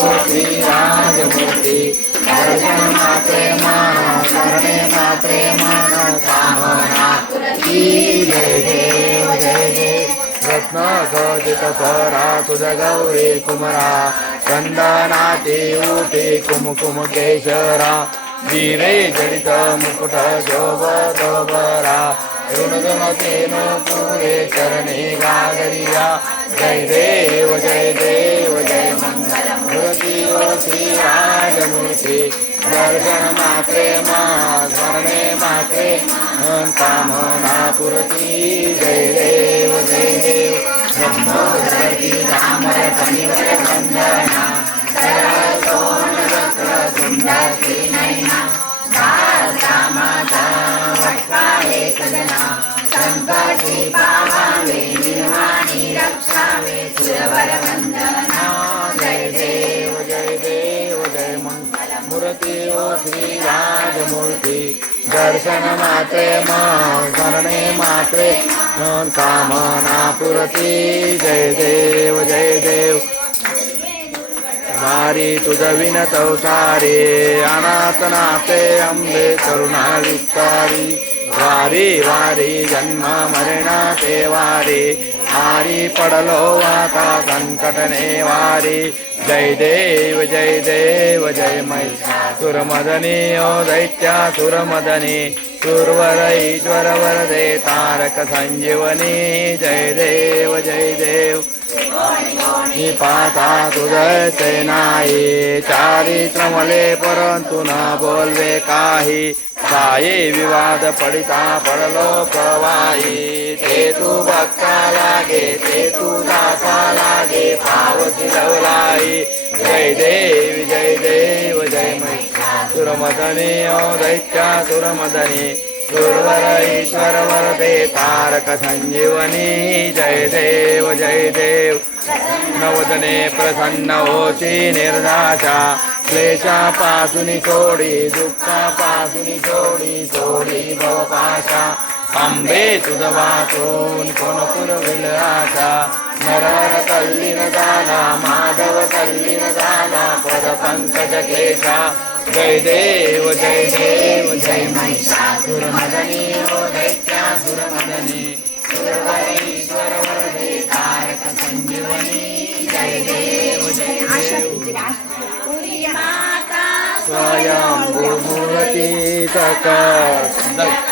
श्री श्रीराजमूर्ती दर्शन मात्रे मन करणे मात्रे मन कामना। की जय देव जय जय रत्न खचित परा तुझ गौरी कुमरा चंदनाती ऊटी कुमकुम केशरा। जिरे जडित मुकुट शोभ दोबरा ऋणगमतेनो पुरे चरणी गागरिया। जय देव जय देव जय मंगल श्रीराजमूर्ती दर्शन मात्रे मा स्मरणे मात्रे कामना पुरती जय देव जय देव। ब्रह्मोदरती दामर फणिवर वंदना सोन चक्र सुंदर नैना वटकाळे कदना संकटी पावावे मूर्ती ओ श्रीराजमूर्ती दर्शन मात्रे स्मरणे मात्रे मन कामना पुरती जय देव जय देव। वारी तुझ विनतौ सारे अनाथ नाते अंबे करुणा विस्तारी वारी वारी जन्म मरणा ते वारी. हारी पडलो आता संकटने वारी. जय देव जय देव जय मै सुरमदनी ओ दैत्या सुरमदनी. सुरवर वरदे तारक संजीवनी. जय देव जय देव. मी पाहता तुझचे नाही. चारित्रमले परंतु न बोलवे काही. साये विवाद पडिता पडलो प्रवाही ते तू भक्ता लागे ते तू दासा लागे पावती लवलाई जय देव जय देव जय मै सुरमदनी ओ दैत्या सुरमदनी सुरवर ईश्वर वरदे तारक संजीवनी जय देव जय क्लेशापासुनि सोडि दुःखापासुनि सोडि सोडि क्लेशापासून सोडी दुःखापासून सोडी सोडी भवपाशा अंबे तुझ वाचून नरहर तल्लीन झाला माधव तल्लीन झाला पद पंकज केशा। जय देव जय देव जय महिषासुर मदनी ओ दैत्या सुर देव स्वयं मूर्ती सका